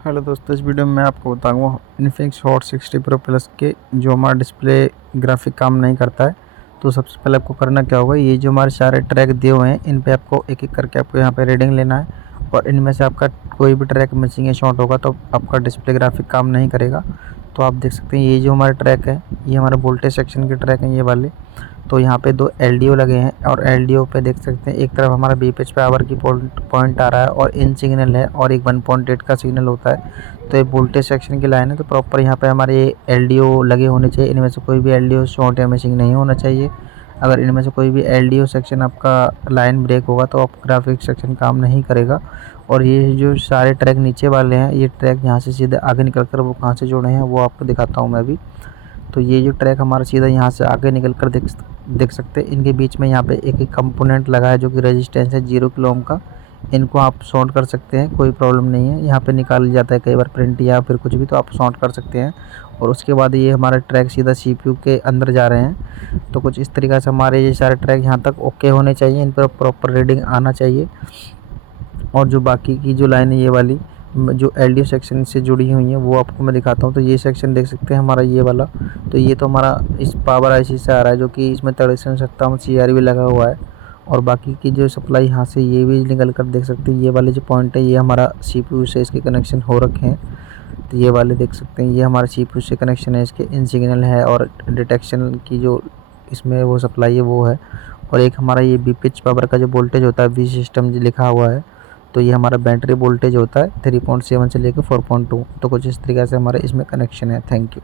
Hello दोस्तों, इस video में मैं आपको बताऊंगा इन्फिनिक्स हॉट 60 प्रो प्लस के जो हमारा डिस्प्ले ग्राफिक काम नहीं करता है। तो सबसे पहले आपको करना क्या होगा, ये जो हमारे सारे ट्रैक दिए हुए हैं इन पे आपको एक एक करके आपको यहाँ पे रीडिंग लेना है और इनमें से आपका कोई भी ट्रैक मिसिंग या शॉर्ट होगा तो आपका डिस्प्ले ग्राफिक काम नहीं करेगा। तो आप देख सकते हैं ये जो हमारे ट्रैक है ये हमारे वोल्टेज सेक्शन के ट्रैक हैं ये वाले। तो यहाँ पे दो एलडीओ लगे हैं और एलडीओ पे देख सकते हैं एक तरफ हमारा बीपीएच पे आवर की पॉइंट आ रहा है और इन सिग्नल है और एक 1.8 का सिग्नल होता है। तो ये वोल्टेज सेक्शन की लाइन है, तो प्रॉपर यहाँ पे हमारे एलडीओ लगे होने चाहिए। इनमें से कोई भी एलडीओ शॉर्ट या मिसिंग नहीं होना चाहिए। अगर इनमें से कोई भी एलडीओ सेक्शन आपका लाइन ब्रेक होगा तो आप ग्राफिक सेक्शन काम नहीं करेगा। और ये जो सारे ट्रैक नीचे वाले हैं ये ट्रैक यहाँ से सीधे आगे निकल कर वो कहाँ से जुड़े हैं वो आपको दिखाता हूँ मैं अभी। तो ये जो ट्रैक हमारा सीधा यहाँ से आगे निकल कर देख सकते हैं, इनके बीच में यहाँ पे एक एक कंपोनेंट लगा है जो कि रेजिस्टेंस है 0 किलो ओम का। इनको आप शॉर्ट कर सकते हैं, कोई प्रॉब्लम नहीं है। यहाँ पे निकाल जाता है कई बार प्रिंट या फिर कुछ भी, तो आप शॉर्ट कर सकते हैं। और उसके बाद ये हमारा ट्रैक सीधा सीपीयू के अंदर जा रहे हैं। तो कुछ इस तरीक़े से हमारे ये सारे ट्रैक यहाँ तक ओके होने चाहिए, इन पर प्रॉपर रीडिंग आना चाहिए। और जो बाकी की जो लाइन है ये वाली जो एलडीओ सेक्शन से जुड़ी हुई हैं वो आपको मैं दिखाता हूँ। तो ये सेक्शन देख सकते हैं हमारा ये वाला, तो ये तो हमारा इस पावर आईसी से आ रहा है जो कि इसमें 6357 CR भी लगा हुआ है। और बाकी की जो सप्लाई यहाँ से ये भी निकल कर देख सकते हैं, ये वाले जो पॉइंट है ये हमारा सीपीयू से इसके कनेक्शन हो रखे हैं। तो ये वाले देख सकते हैं ये हमारा सीपीयू से कनेक्शन है, इसके इन सिग्नल है और डिटेक्शन की जो इसमें वो सप्लाई है वो है। और एक हमारा ये बीपीएच पावर का जो वोल्टेज होता है वी सिस्टम लिखा हुआ है, तो ये हमारा बैटरी वोल्टेज होता है 3.7 से लेकर 4.2। तो कुछ इस तरीके से हमारे इसमें कनेक्शन है। Thank you.